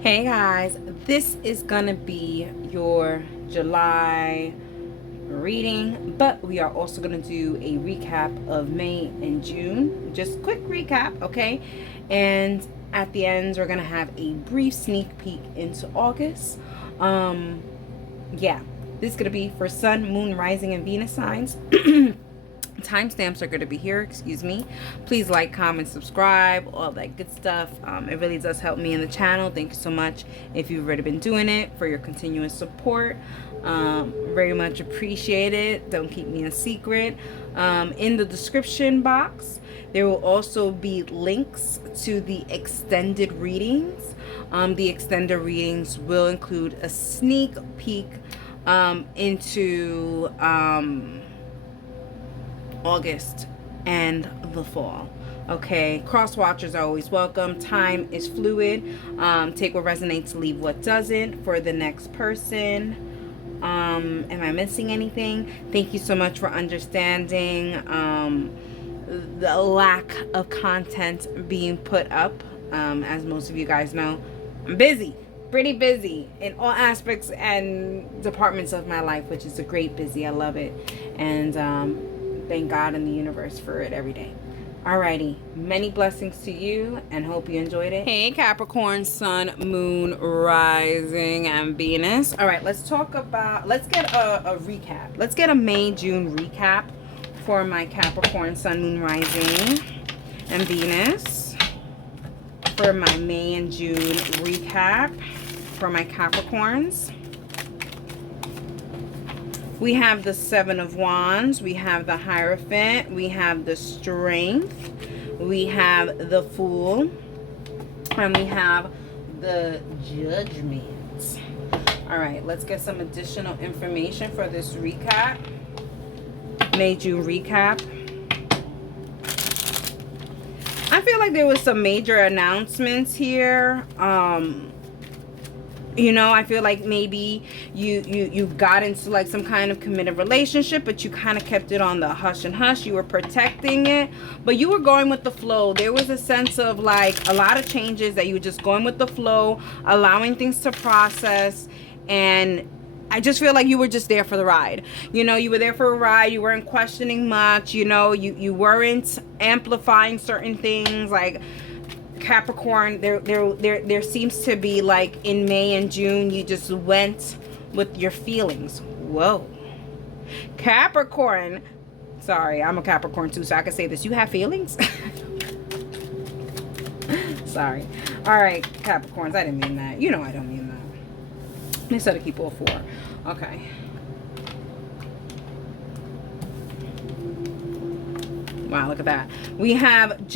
Hey guys, this is gonna be your July reading, but we are also gonna do a recap of May and June. Just quick recap, okay? And at the end, we're gonna have a brief sneak peek into August. Yeah, this is gonna be for Sun, Moon, Rising, and Venus signs. Timestamps are going to be here, excuse me. Please like, comment, subscribe, all that good stuff. It really does help me in the channel. Thank you so much if you've already been doing it, for your continuous support. Very much appreciated. Don't keep me a secret. In the description box there will also be links to the extended readings. The extended readings will include a sneak peek into August and the fall. Okay, cross watchers are always welcome. Time is fluid. Take what resonates, leave what doesn't for the next person. Am I missing anything? Thank you so much for understanding the lack of content being put up. As most of you guys know, I'm busy, pretty busy in all aspects and departments of my life, which is a great busy. I love it, and thank God and the universe for it every day. Alrighty, many blessings to you and hope you enjoyed it. Hey Capricorn, Sun, Moon, Rising, and Venus. Alright, let's get a recap. Let's get a May, June recap for my Capricorn, Sun, Moon, Rising, and Venus. For my May and June recap for my Capricorns. We have the Seven of Wands, we have the Hierophant, we have the Strength, we have the Fool, and we have the Judgment. All right, let's get some additional information for this recap. May June recap. I feel like there was some major announcements here. You know, I feel like maybe you got into like some kind of committed relationship, but you kind of kept it on the hush and hush. You were protecting it, but you were going with the flow. There was a sense of like a lot of changes that you were just going with the flow, allowing things to process. And I just feel like you were just there for the ride. You know, you were there for a ride. You weren't questioning much. You know, you weren't amplifying certain things like Capricorn. There seems to be like in May and June you just went with your feelings. Whoa, Capricorn, sorry, I'm a Capricorn too, so I can say this. You have feelings. Sorry. All right, Capricorns, I didn't mean that. You know I don't mean that. They said to keep all four. Okay. Wow, look at that. We have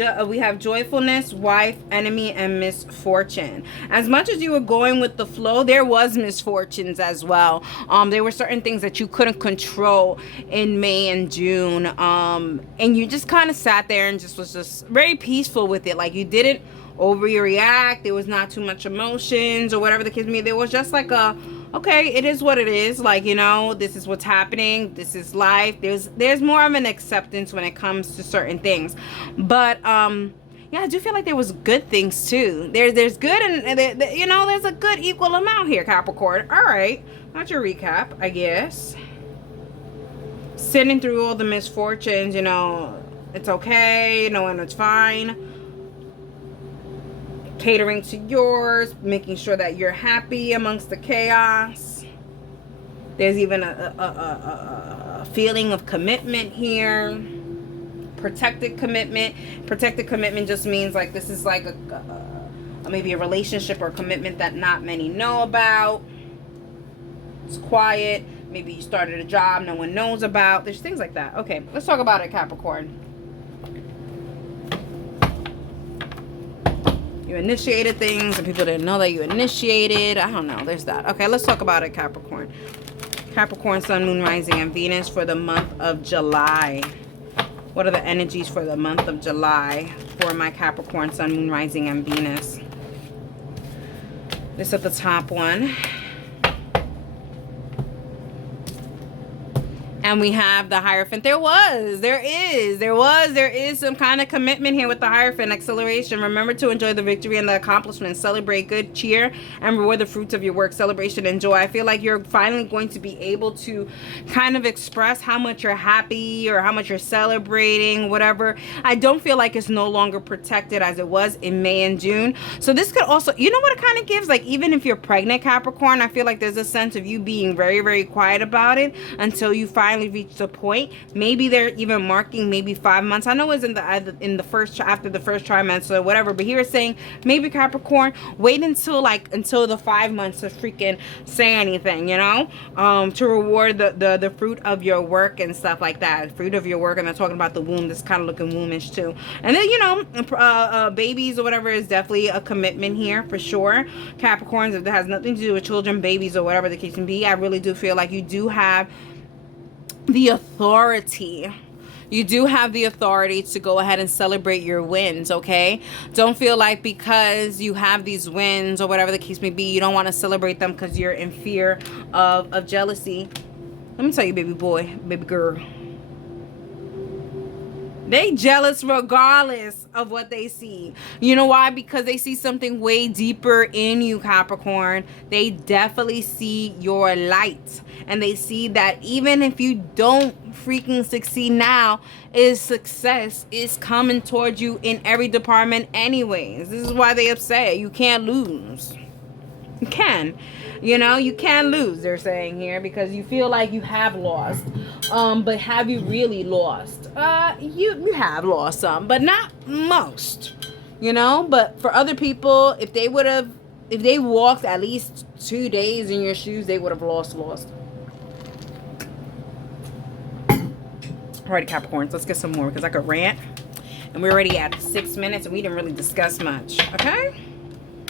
joyfulness, wife, enemy, and misfortune. As much as you were going with the flow, there was misfortunes as well. There were certain things that you couldn't control in May and June. And you just kind of sat there and just was just very peaceful with it. Like you didn't overreact. There was not too much emotions or whatever the case may be. There was just like a, okay, it is what it is. Like, you know, this is what's happening. This is life. There's more of an acceptance when it comes to certain things. But yeah, I do feel like there was good things too. There's good and you know, there's a good equal amount here, Capricorn. All right, that's your recap, I guess. Sitting through all the misfortunes, you know, it's okay, you know, and it's fine. Catering to yours, making sure that you're happy amongst the chaos. There's even a feeling of commitment here. Protected commitment. Protected commitment just means like this is like maybe a relationship or a commitment that not many know about. It's quiet. Maybe you started a job no one knows about. There's things like that. Okay, let's talk about it, Capricorn. You initiated things and people didn't know that you initiated. I don't know. There's that. Okay, let's talk about it, Capricorn. Capricorn, Sun, Moon, Rising, and Venus for the month of July. What are the energies for the month of July for my Capricorn, Sun, Moon, Rising, and Venus? This is the top one. And we have the Hierophant. There is some kind of commitment here with the Hierophant. Acceleration. Remember to enjoy the victory and the accomplishments. Celebrate good cheer and reward the fruits of your work. Celebration and joy. I feel like you're finally going to be able to kind of express how much you're happy or how much you're celebrating, whatever. I don't feel like it's no longer protected as it was in May and June. So this could also, you know what it kind of gives? Like, even if you're pregnant, Capricorn, I feel like there's a sense of you being very, very quiet about it until you finally reach the point. Maybe they're even marking maybe 5 months. I know it's in the first, after the first trimester or whatever, but here it's saying maybe Capricorn, wait until the 5 months to freaking say anything, you know, to reward the fruit of your work and stuff like that. Fruit of your work, and they're talking about the womb. This kind of looking wombish too. And then, you know, babies or whatever is definitely a commitment here for sure. Capricorns, if it has nothing to do with children, babies, or whatever the case can be, I really do feel like you do have the authority. You do have the authority to go ahead and celebrate your wins, okay? Don't feel like because you have these wins or whatever the case may be, you don't want to celebrate them because you're in fear of jealousy. Let me tell you, baby boy, baby girl, they jealous regardless of what they see. You know why? Because they see something way deeper in you, Capricorn. They definitely see your light. And they see that even if you don't freaking succeed now, success is coming towards you in every department anyways. This is why they upset. You can't lose. You can. You know, you can lose, they're saying here, because you feel like you have lost. But have you really lost? You have lost some, but not most. You know, but for other people, if they walked at least 2 days in your shoes, they would have lost. Alrighty, Capricorns, let's get some more because I could rant. And we're already at 6 minutes and we didn't really discuss much. Okay?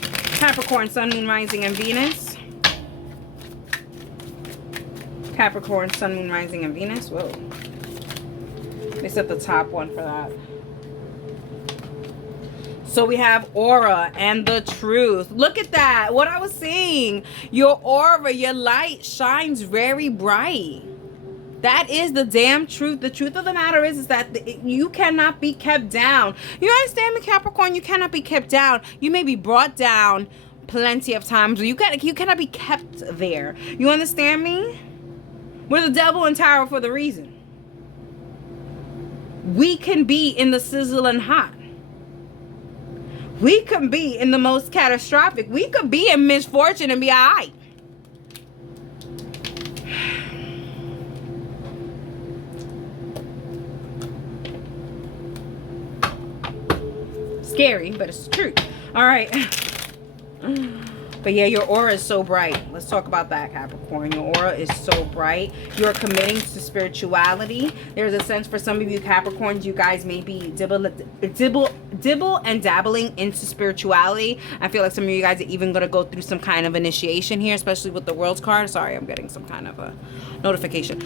Capricorn, Sun, Moon, Rising, and Venus. Capricorn, Sun, Moon, Rising, and Venus. Whoa. They set the top one for that. So we have aura and the truth. Look at that. What I was saying. Your aura, your light shines very bright. That is the damn truth. The truth of the matter is that you cannot be kept down. You understand me, Capricorn? You cannot be kept down. You may be brought down plenty of times, but you cannot be kept there. You understand me? We're the devil in tower for the reason. We can be in the sizzling hot. We can be in the most catastrophic. We could be in misfortune and be all right. Scary, but it's the truth. All right. But yeah, your aura is so bright. Let's talk about that, Capricorn. Your aura is so bright. You're committing to spirituality. There's a sense for some of you Capricorns, you guys may be dibble and dabbling into spirituality. I feel like some of you guys are even going to go through some kind of initiation here, especially with the World's card. Sorry, I'm getting some kind of a notification.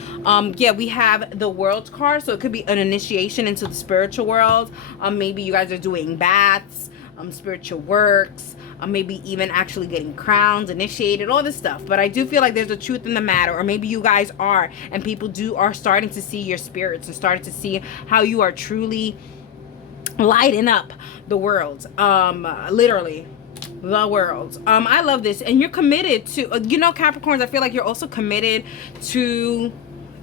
Yeah, we have the World's card, so it could be an initiation into the spiritual world. Maybe you guys are doing baths, spiritual works, maybe even actually getting crowns, initiated, all this stuff. But I do feel like there's a truth in the matter, or maybe you guys are, and people are starting to see your spirits and starting to see how you are truly lighting up the world, literally the world. I love this. And you're committed to, you know, Capricorns, I feel like you're also committed to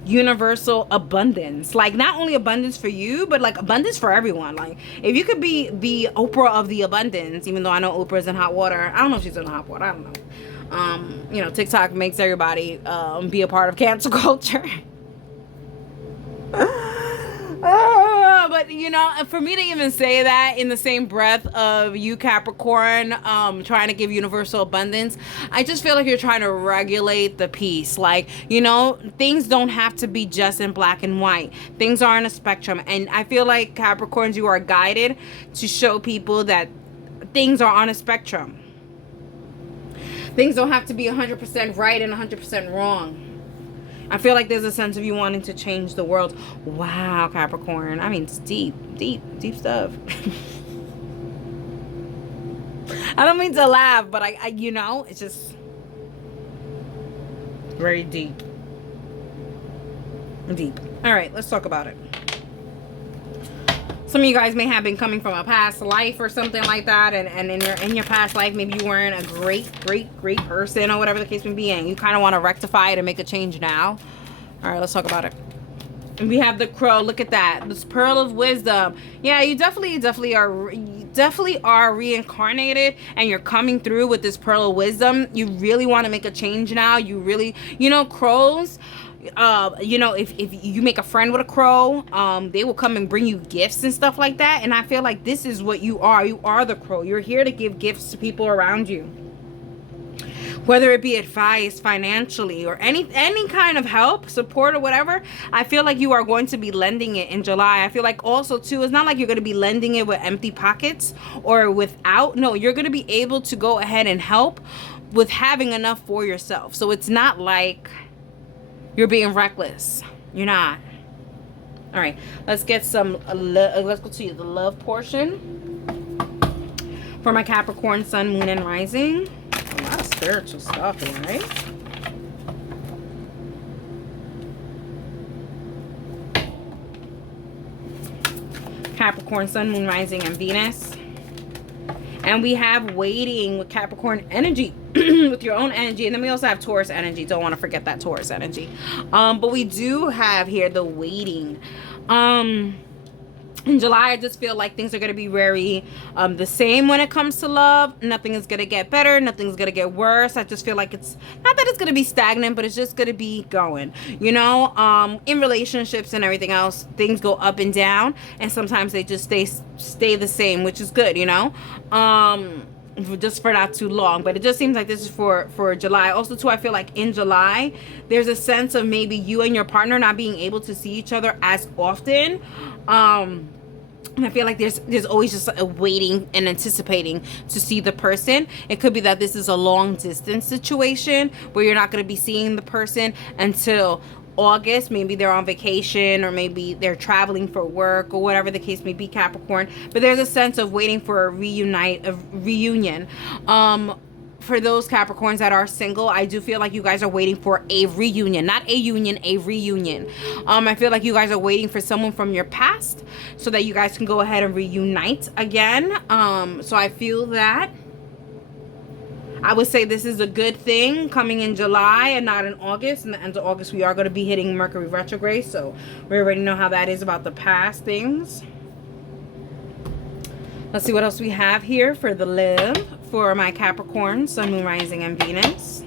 universal abundance. Like, not only abundance for you, but like abundance for everyone. Like, if you could be the Oprah of the abundance, even though I know Oprah's in hot water. I don't know if she's in hot water. I don't know. You know, TikTok makes everybody be a part of cancel culture. But you know, for me to even say that in the same breath of you, Capricorn, trying to give universal abundance, I just feel like you're trying to regulate the peace. Like, you know, things don't have to be just in black and white. Things are on a spectrum. And I feel like Capricorns, you are guided to show people that things are on a spectrum. Things don't have to be 100% right and 100% wrong. I feel like there's a sense of you wanting to change the world. Wow, Capricorn. I mean, it's deep stuff. I don't mean to laugh, but I you know, it's just very deep. Deep. All right, let's talk about it. Some of you guys may have been coming from a past life or something like that, and in your past life, maybe you weren't a great person or whatever the case may be, and you kind of want to rectify it and make a change now. All right, let's talk about it. And we have the crow. Look at that, this pearl of wisdom. Yeah, you definitely are reincarnated, and you're coming through with this pearl of wisdom. You really want to make a change now. You really, crows, if you make a friend with a crow, they will come and bring you gifts and stuff like that. And I feel like this is what you are. You are the crow. You're here to give gifts to people around you, whether it be advice financially or any kind of help, support, or whatever. I feel like you are going to be lending it in July. I feel like also too, it's not like you're going to be lending it with empty pockets or without. No, you're going to be able to go ahead and help with having enough for yourself. So it's not like you're being reckless. You're not. All right, let's get some let's go to the love portion for my Capricorn sun, moon, and rising. A lot of spiritual stuff here, right? Capricorn sun, moon, rising, and Venus. And we have waiting with Capricorn energy, with your own energy. And then we also have Taurus energy. Don't want to forget that Taurus energy. But we do have here the waiting. In July, I just feel like things are going to be very the same when it comes to love. Nothing is going to get better. Nothing's going to get worse. I just feel like it's not that it's going to be stagnant, but it's just going to be going. In relationships and everything else, things go up and down. And sometimes they just stay the same, which is good, just for not too long. But it just seems like this is for July. Also, too, I feel like in July, there's a sense of maybe you and your partner not being able to see each other as often. And I feel like there's always just a waiting and anticipating to see the person. It could be that this is a long distance situation where you're not going to be seeing the person until August. Maybe they're on vacation, or maybe they're traveling for work, or whatever the case may be, Capricorn. But there's a sense of waiting for a reunion. For those Capricorns that are single, I do feel like you guys are waiting for a reunion. Not a union, a reunion. I feel like you guys are waiting for someone from your past so that you guys can go ahead and reunite again. So I feel that. I would say this is a good thing coming in July and not in August. In the end of August, we are going to be hitting Mercury retrograde. So we already know how that is about the past things. Let's see what else we have here for the love for my Capricorn, sun, moon, rising, and Venus.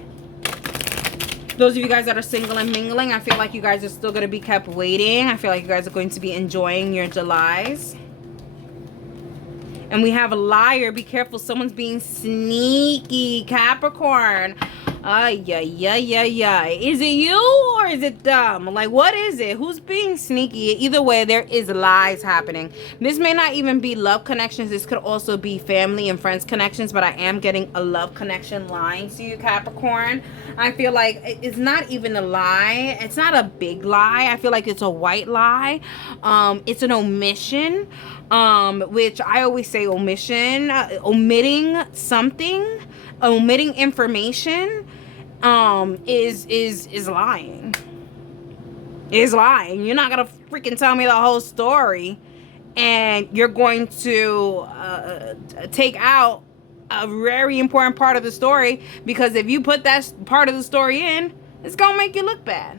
Those of you guys that are single and mingling, I feel like you guys are still going to be kept waiting. I feel like you guys are going to be enjoying your Julys. And we have a liar. Be careful. Someone's being sneaky, Capricorn. Yeah. Is it you or is it them? Like, what is it? Who's being sneaky? Either way, there is lies happening. This may not even be love connections. This could also be family and friends connections, but I am getting a love connection line to you, Capricorn. I feel like it's not even a lie. It's not a big lie. I feel like it's a white lie. It's an omission, which I always say omission, omitting something, omitting information, is lying. Is lying. You're not gonna freaking tell me the whole story, and you're going to take out a very important part of the story, because if you put that part of the story in, it's gonna make you look bad.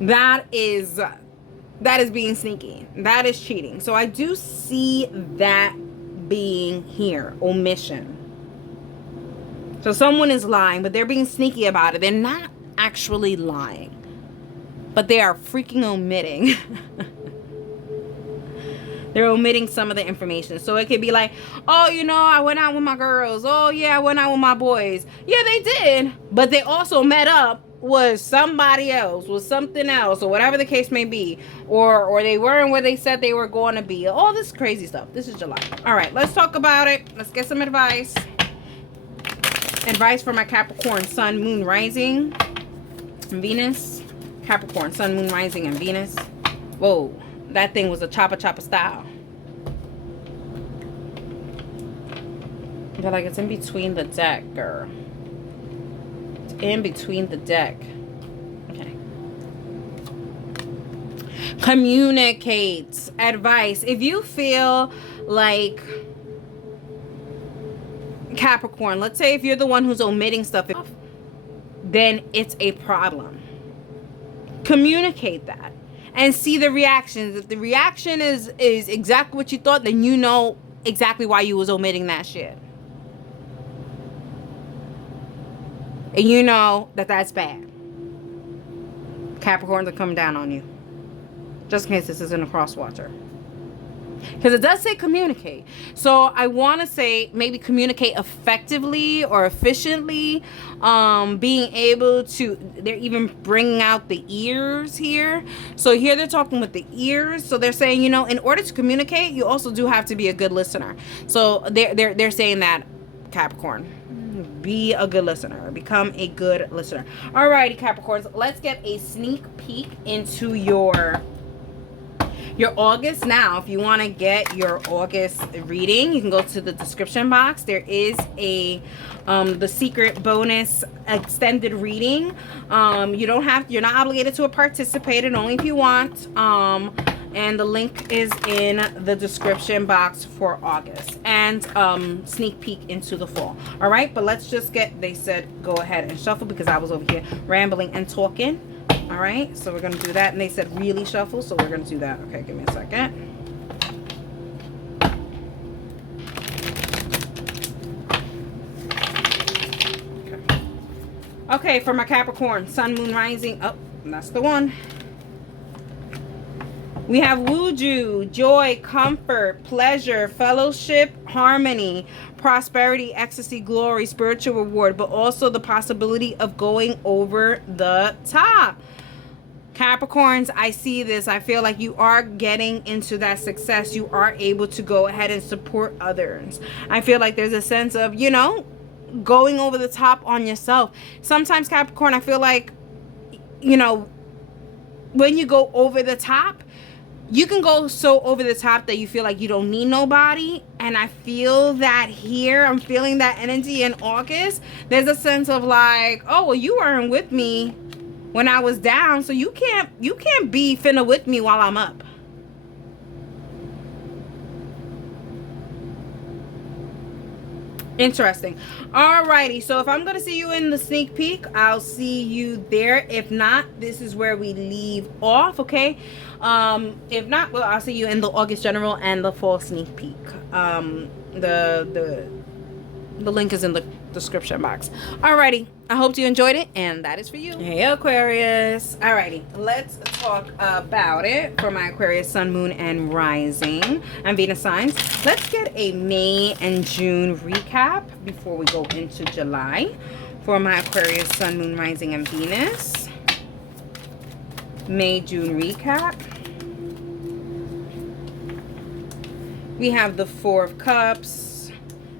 That is being sneaky. That is cheating. So I do see that being here, omission. So someone is lying, but they're being sneaky about it. They're not actually lying, but they are freaking omitting. They're omitting some of the information. So it could be like, oh, I went out with my girls. Oh, yeah, I went out with my boys. Yeah, they did. But they also met up with somebody else, with something else, or whatever the case may be. Or they weren't where they said they were going to be. All this crazy stuff. This is July. All right, let's talk about it. Let's get some advice. Advice for my Capricorn, sun, moon, rising, and Venus. Capricorn, sun, moon, rising, and Venus. Whoa, that thing was a chopper style. I feel like it's in between the deck, girl. It's in between the deck. Okay. Communicate. Advice. If you feel like, Capricorn, let's say if you're the one who's omitting stuff, then it's a problem. Communicate that and see the reactions. If the reaction is exactly what you thought, then you know exactly why you was omitting that shit. And you know that that's bad. Capricorns are coming down on you. Just in case this isn't a cross watcher. Because it does say communicate. So I want to say maybe communicate effectively or efficiently. Being able to, they're even bringing out the ears here. So here they're talking with the ears. So they're saying, you know, in order to communicate, you also do have to be a good listener. So they're saying that, Capricorn, be a good listener. Become a good listener. Alrighty, Capricorns, let's get a sneak peek into your August. Now, if you want to get your August reading, you can go to the description box. There is the secret bonus extended reading. You're not obligated to participate, and only if you want. And the link is in the description box for August, and sneak peek into the fall. All right, but let's just they said go ahead and shuffle because I was over here rambling and talking. All right, so we're gonna do that, and they said really shuffle, so we're gonna do that. Okay, give me a second. Okay, for my Capricorn, Sun, Moon, Rising. Oh, that's the one. We have Wuju, joy, comfort, pleasure, fellowship, harmony, prosperity, ecstasy, glory, spiritual reward, but also the possibility of going over the top. Capricorns, I see this. I feel like you are getting into that success. You are able to go ahead and support others. I feel like there's a sense of, you know, going over the top on yourself. Sometimes, Capricorn, I feel like, you know, when you go over the top, you can go so over the top that you feel like you don't need nobody. And I feel that here, I'm feeling that energy in August. There's a sense of like, oh, well, you weren't with me when I was down, so you can't be finna with me while I'm up. Interesting. Alrighty, so if I'm gonna see you in the sneak peek, I'll see you there. If not, this is where we leave off, okay? If not, well, I'll see you in the August general and the fall sneak peek. The link is in the description box. Alrighty, I hope you enjoyed it, and that is for you. Hey, Aquarius. Alrighty, let's talk about it for my Aquarius, Sun, Moon, and Rising, and Venus signs. Let's get a May and June recap before we go into July for my Aquarius, Sun, Moon, Rising, and Venus. May, June recap. We have the Four of Cups.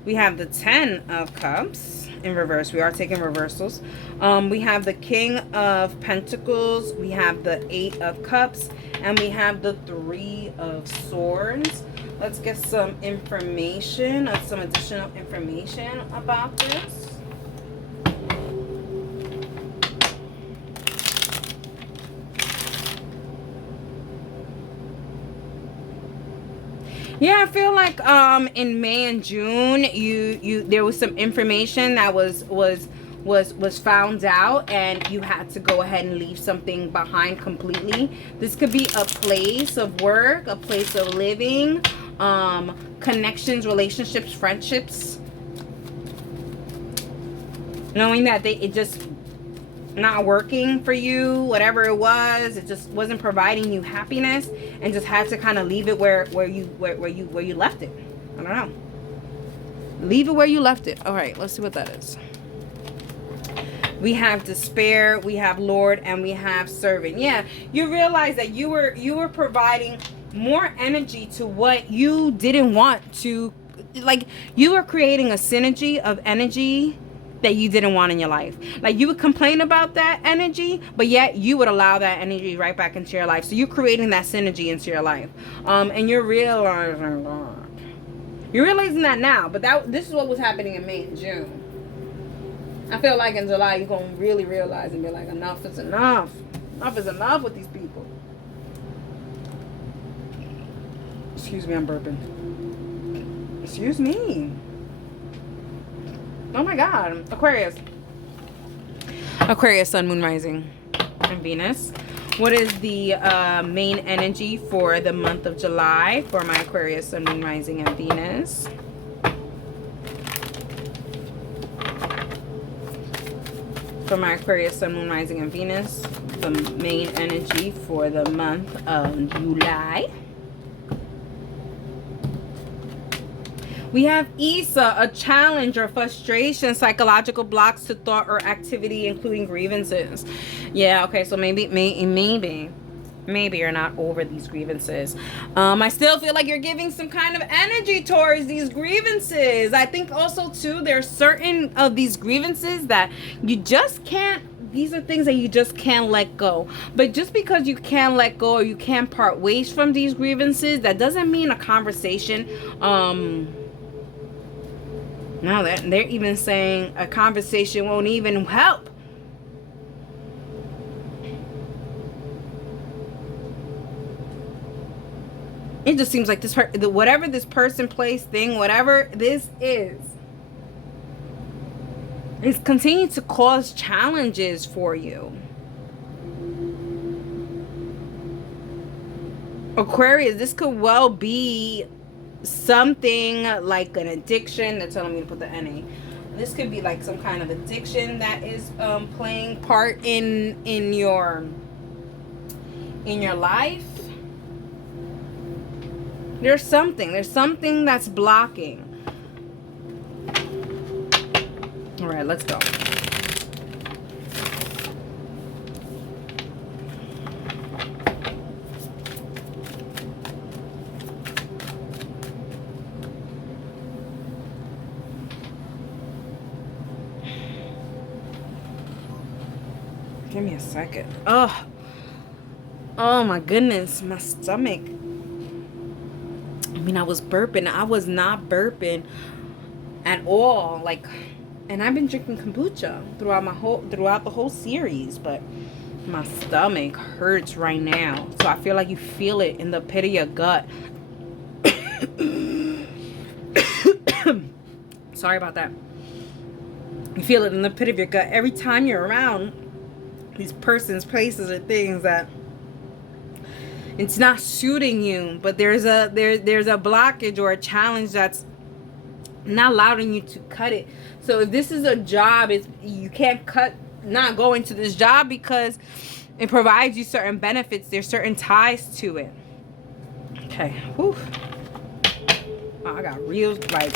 We have the 10 of Cups in reverse. We are taking reversals. We have the King of Pentacles. We have the 8 of Cups. And we have the 3 of Swords. Let's get some information, some additional information about this. Yeah, I feel like in May and June, there was some information that was found out, and you had to go ahead and leave something behind completely. This could be a place of work, a place of living, connections, relationships, friendships. Knowing that it just not working for you, whatever it was, it just wasn't providing you happiness, and just had to kind of leave it where you left it. I don't know. Leave it where you left it. All right, let's see what that is. We have despair, we have Lord, and we have servant. Yeah, you realize that you were providing more energy to what you didn't want to, like you were creating a synergy of energy that you didn't want in your life. Like you would complain about that energy, but yet you would allow that energy right back into your life. So you're creating that synergy into your life. And you're realizing that. You're realizing that now, but this is what was happening in May and June. I feel like in July you're gonna really realize and be like, enough is enough. Enough is enough with these people. Excuse me, I'm burping. Excuse me. Oh my God. Aquarius. Aquarius, Sun, Moon, Rising, and Venus. What is the main energy for the month of July for my Aquarius, Sun, Moon, Rising, and Venus? For my Aquarius, Sun, Moon, Rising, and Venus, the main energy for the month of July. We have Issa, a challenge or frustration, psychological blocks to thought or activity, including grievances. Yeah, okay, so maybe you're not over these grievances. I still feel like you're giving some kind of energy towards these grievances. I think also too, there's certain of these grievances that you just can't, these are things that you just can't let go. But just because you can't let go or you can't part ways from these grievances, that doesn't mean a conversation, no, they're even saying a conversation won't even help. It just seems like this whatever this person, place, thing, whatever this is continuing to cause challenges for you. Aquarius, this could well be something like an addiction. They're telling me to put the NA. This could be like some kind of addiction that is playing part in your life. There's something that's blocking. All right, let's go. Give me a second. Oh my goodness, my stomach. I mean, I was burping. I was not burping at all. Like, and I've been drinking kombucha throughout the whole series, but my stomach hurts right now. So I feel like you feel it in the pit of your gut. Sorry about that. You feel it in the pit of your gut every time you're around these persons, places, or things that it's not suiting you, but there's a blockage or a challenge that's not allowing you to cut it. So if this is a job, you can't not go into this job because it provides you certain benefits. There's certain ties to it. Okay. Whew. Oh, I got real, like,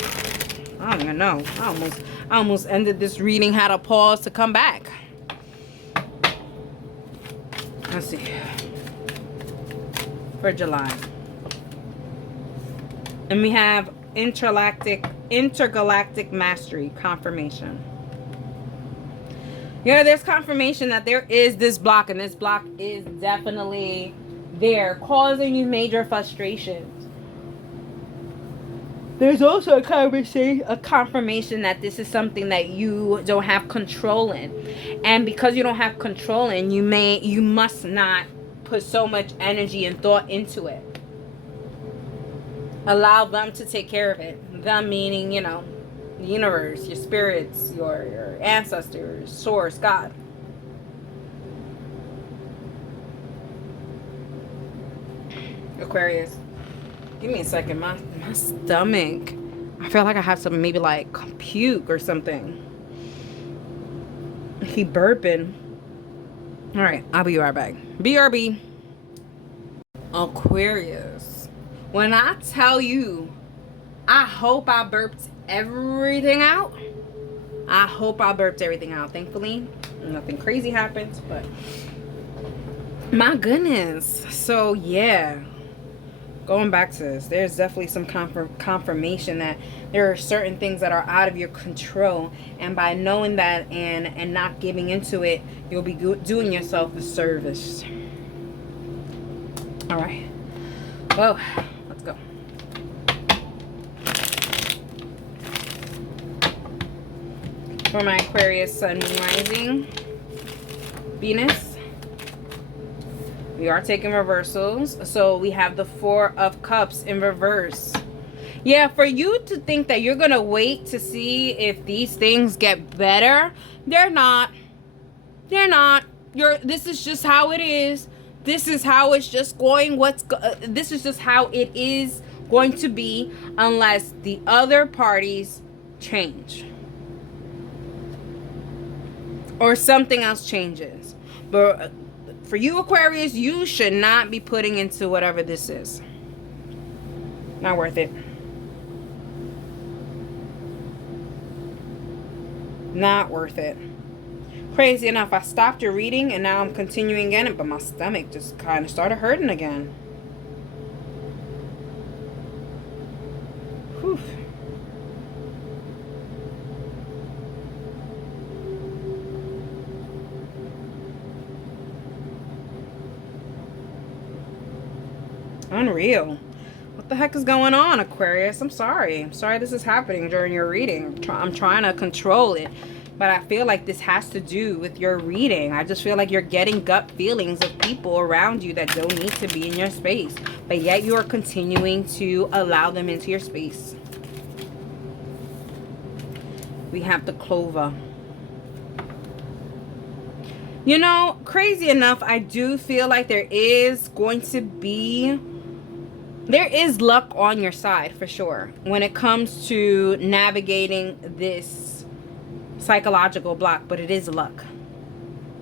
I don't even know. I almost ended this reading, had a pause to come back. Let's see. For July. And we have intergalactic mastery, confirmation. Yeah, there's confirmation that there is this block, and this block is definitely there, causing you major frustrations. There's also a confirmation that this is something that you don't have control in. And because you don't have control in, you must not put so much energy and thought into it. Allow them to take care of it. Them meaning, the universe, your spirits, your ancestors, source, God. Aquarius. Give me a second. My stomach. I feel like I have some, maybe like puke or something. I keep burping. All right, I'll be right back. BRB. Aquarius. When I tell you, I hope I burped everything out. I hope I burped everything out. Thankfully, nothing crazy happened, but my goodness. So yeah. Going back to this, there's definitely some confirmation that there are certain things that are out of your control, and by knowing that and not giving into it, you'll be doing yourself a service. All right, well, let's go. For my Aquarius, Sun, Moon, Rising, Venus. We are taking reversals. So we have the Four of Cups in reverse. Yeah, for you to think that you're going to wait to see if these things get better, they're not. They're not. This is just how it is. This is how it's just going. This is just how it is going to be unless the other parties change. Or something else changes. But for you, Aquarius, you should not be putting into whatever this is. Not worth it. Not worth it. Crazy enough, I stopped your reading and now I'm continuing again, but my stomach just kind of started hurting again. Whew. Unreal. What the heck is going on, Aquarius? I'm sorry. I'm sorry this is happening during your reading. I'm trying to control it. But I feel like this has to do with your reading. I just feel like you're getting gut feelings of people around you that don't need to be in your space. But yet you are continuing to allow them into your space. We have the Clover. You know, crazy enough, I do feel like there is luck on your side for sure when it comes to navigating this psychological block, but it is luck.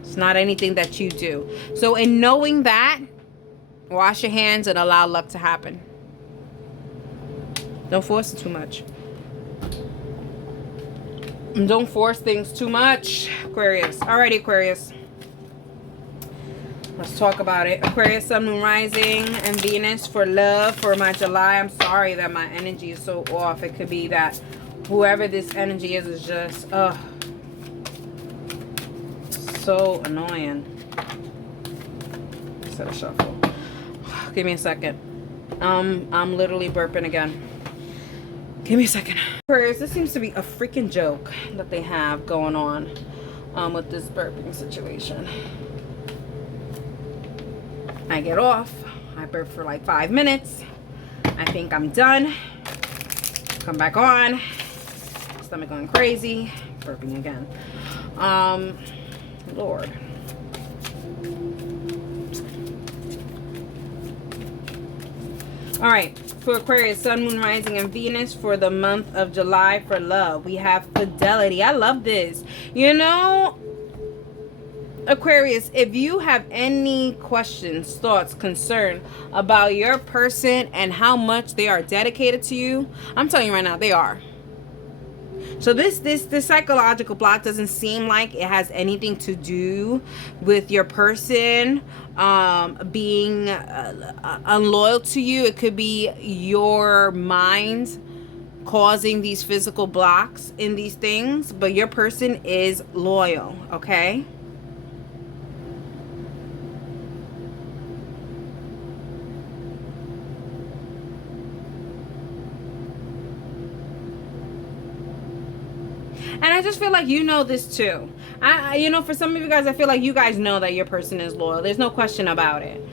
It's not anything that you do. So in knowing that, wash your hands and allow luck to happen. Don't force it too much. And don't force things too much, Aquarius. Alrighty, Aquarius. Let's talk about it. Aquarius, Sun, Moon, Rising, and Venus for love for my July. I'm sorry that my energy is so off. It could be that whoever this energy is just, so annoying. Set a shuffle. Give me a second. I'm literally burping again. Give me a second. Aquarius, this seems to be a freaking joke that they have going on with this burping situation. I get off. I burp for like 5 minutes. I think I'm done. Come back on. Stomach going crazy. Burping again. Lord. All right. For Aquarius, Sun, Moon, Rising, and Venus for the month of July for love. We have fidelity. I love this. You know, Aquarius, if you have any questions, thoughts, concern about your person and how much they are dedicated to you, I'm telling you right now, they are. So this psychological block doesn't seem like it has anything to do with your person being unloyal to you. It could be your mind causing these physical blocks in these things, but your person is loyal, okay? And I just feel like you know this too. You know, for some of you guys, I feel like you guys know that your person is loyal. There's no question about it.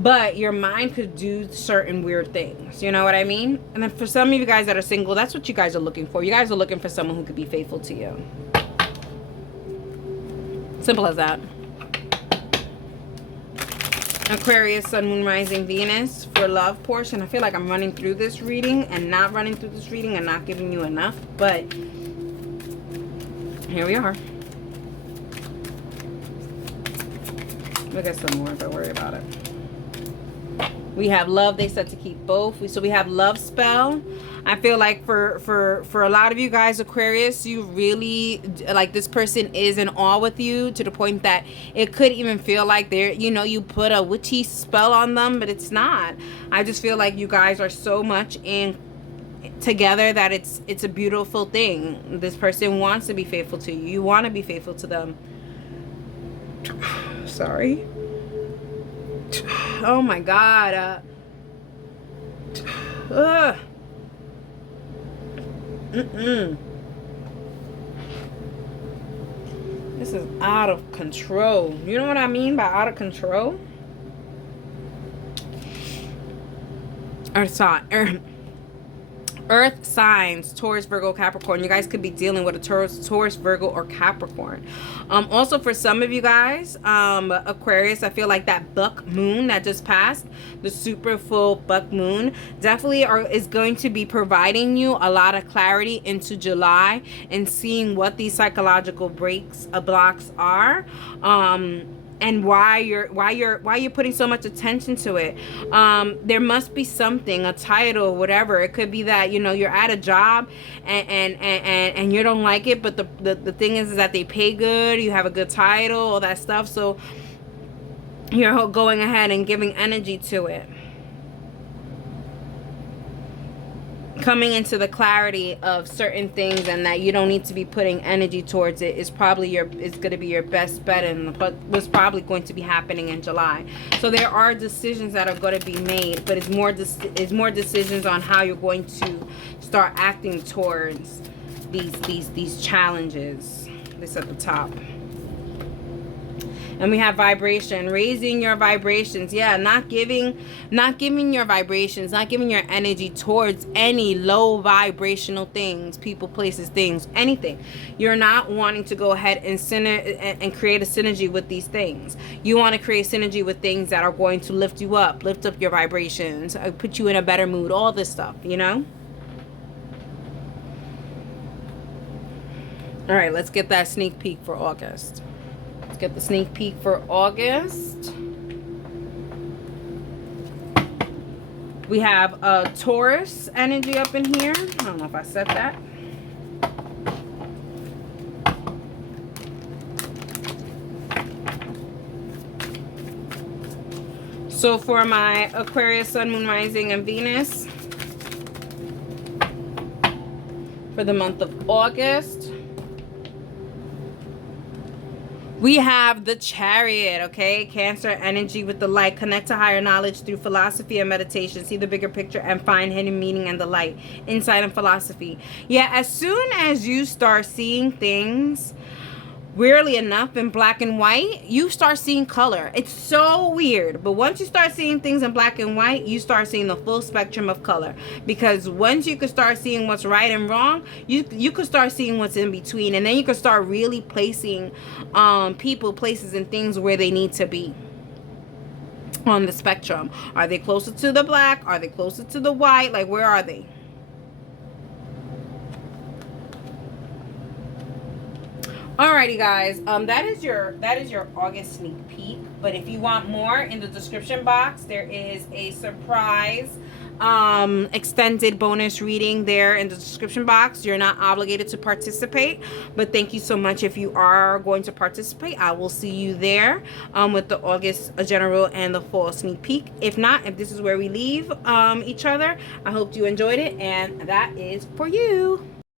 But your mind could do certain weird things. You know what I mean? And then for some of you guys that are single, that's what you guys are looking for. You guys are looking for someone who could be faithful to you. Simple as that. Aquarius, Sun, Moon, Rising, Venus for love portion. I feel like I'm running through this reading and not running through this reading and not giving you enough. But here we are. We'll get some more, don't worry about it. We have love, they said to keep both. So we have love spell. I feel like for a lot of you guys, Aquarius, you really, like, this person is in awe with you to the point that it could even feel like they're, you know, you put a witchy spell on them, but it's not. I just feel like you guys are so much in together that it's a beautiful thing. This person wants to be faithful to you. You want to be faithful to them. Sorry. Oh my God. This is out of control. You know what I mean by out of control? Earth signs, Taurus, Virgo, Capricorn. You guys could be dealing with a Taurus, Virgo, or Capricorn. Also, for some of you guys, Aquarius, I feel like that buck moon that just passed, the super full buck moon, definitely is going to be providing you a lot of clarity into July and seeing what these psychological blocks are. And why you're putting so much attention to it. There must be something, a title, whatever. It could be that, you know, you're at a job and you don't like it, but the thing is that they pay good, you have a good title, all that stuff. So you're going ahead and giving energy to it. Coming into the clarity of certain things, and that you don't need to be putting energy towards it is probably going to be your best bet, and what's probably going to be happening in July. So there are decisions that are going to be made, but it's more decisions on how you're going to start acting towards these challenges. This at the top. And we have vibration, raising your vibrations. Yeah, not giving your vibrations, not giving your energy towards any low vibrational things, people, places, things, anything. You're not wanting to go ahead and create a synergy with these things. You want to create synergy with things that are going to lift you up, lift up your vibrations, put you in a better mood, all this stuff, you know? All right, let's get that sneak peek for August. Get the sneak peek for August. We have a Taurus energy up in here. I don't know if I said that. So for my Aquarius, Sun, Moon, Rising, and Venus for the month of August, we have the Chariot, okay? Cancer energy with the light. Connect to higher knowledge through philosophy and meditation. See the bigger picture and find hidden meaning and the light. Insight and philosophy. Yeah, as soon as you start seeing things, weirdly enough, in black and white, you start seeing color. It's so weird. But once you start seeing things in black and white, you start seeing the full spectrum of color. Because once you could start seeing what's right and wrong, you could start seeing what's in between. And then you could start really placing people, places, and things where they need to be on the spectrum. Are they closer to the black? Are they closer to the white? Like, where are they? Alrighty, guys, that is your August sneak peek. But if you want more, in the description box there is a surprise extended bonus reading there in the description box. You're not obligated to participate, but thank you so much if you are going to participate. I will see you there with the August general and the fall sneak peek. If not, if this is where we leave each other, I hope you enjoyed it, and that is for you.